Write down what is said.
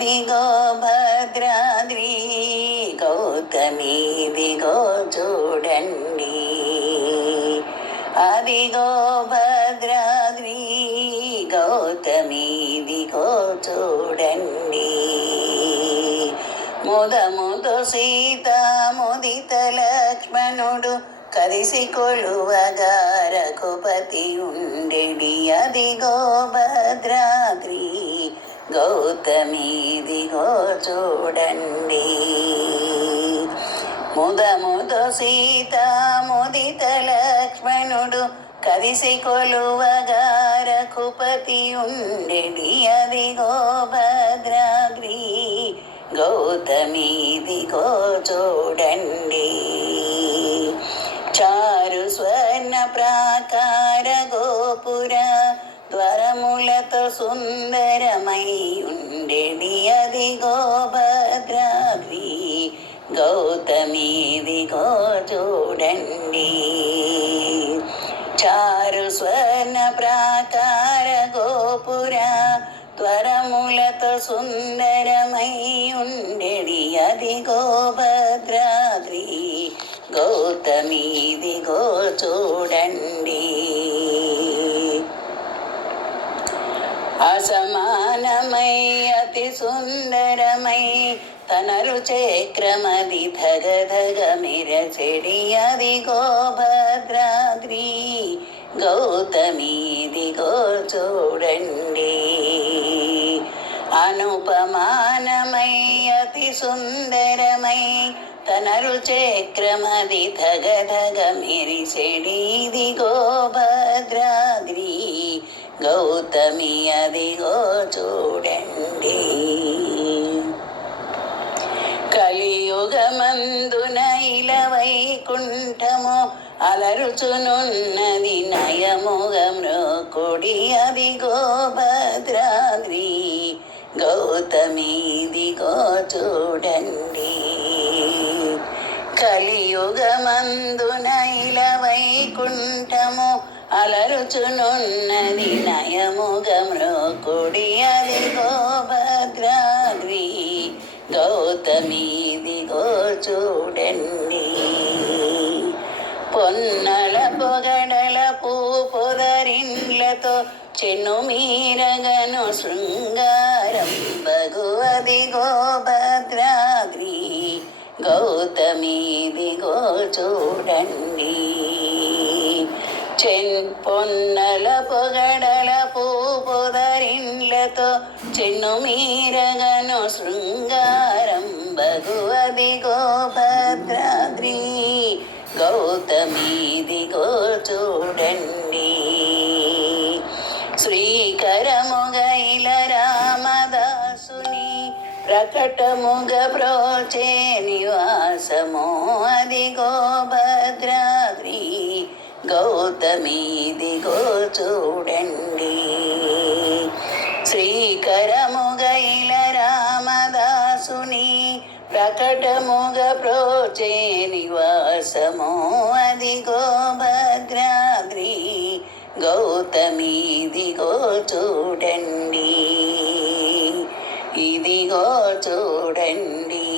దిగో భద్రాద్రి గౌతమి దిగో చూడండి. అదిగో భద్రాద్రి గౌతమి దిగో చూడండి. ముదముదు సీత ముదిత లక్ష్మణుడు కలిసి కొలువగా రఘుపతి ఉండెడి. అదిగో భద్రాద్రి గౌతమిదిగో చూడండి. ముదముదు సీత ముదిత లక్ష్మణుడు కదిసి కొలువగా రఘుపతి ఉండెడి అదిగో భద్రాద్రి గౌతమిదిగో చూడండి. ద్వారములతో సుందరమై ఉండెడి అదిగో భద్రాద్రి గౌతమిదిగో చూడండి చారు స్వర్ణ ప్రాకార గోపుర త్వరములతో సుందరమై ఉండెడి అదిగో భద్రాద్రి గౌతమిదిగో చూడండి అసమానమై అతి సుందరమై తనరు చక్రమది ధగ ధగ మిరచెడి అదిగో భద్రాద్రి గౌతమిదిగో చూడండి. అనుపమానమై అతి సుందరమై తనరు చక్రమది ధగ ధగ మిరిసెడిదిగో భద్రాద్రి గౌతమి అదిగో చూడండి. కలియుగమందున ఇల వైకుంఠము అలరుచునున్నది నయముగ మ్రోకుడి అదిగో భద్రాద్రి గౌతమిదిగో చూడండి. కలియుగమందున ఇల వైకుంఠము అలరుచునున్నది నయముగ మ్రోకుడి అదిగో భద్రాద్రి గౌతమిదిగో చూడండి. పొన్నల పొగడల పూ పొదరిండ్లతో చెన్ను మీరగను శృంగారం బగువదిగో భద్రాద్రి గౌతమిదిగో చూడండి. చెన్ పొన్నల పొగడ పొదరిండ్లతో చెన్ను మీరగను శృంగారం బగువదిగో భద్రాద్రి గౌతమిదిగో చూడండి. శ్రీకరముగైల రామదాసుని ప్రకటముగ ప్రోచే నివాసము అదిగో భద్రాద్రి గౌతమిదిగో చూడండి కపటముగా ప్రోచే నివాసము. అదిగో భద్రాద్రి గౌతమిదిగో చూడండి. ఇదిగో చూడండి.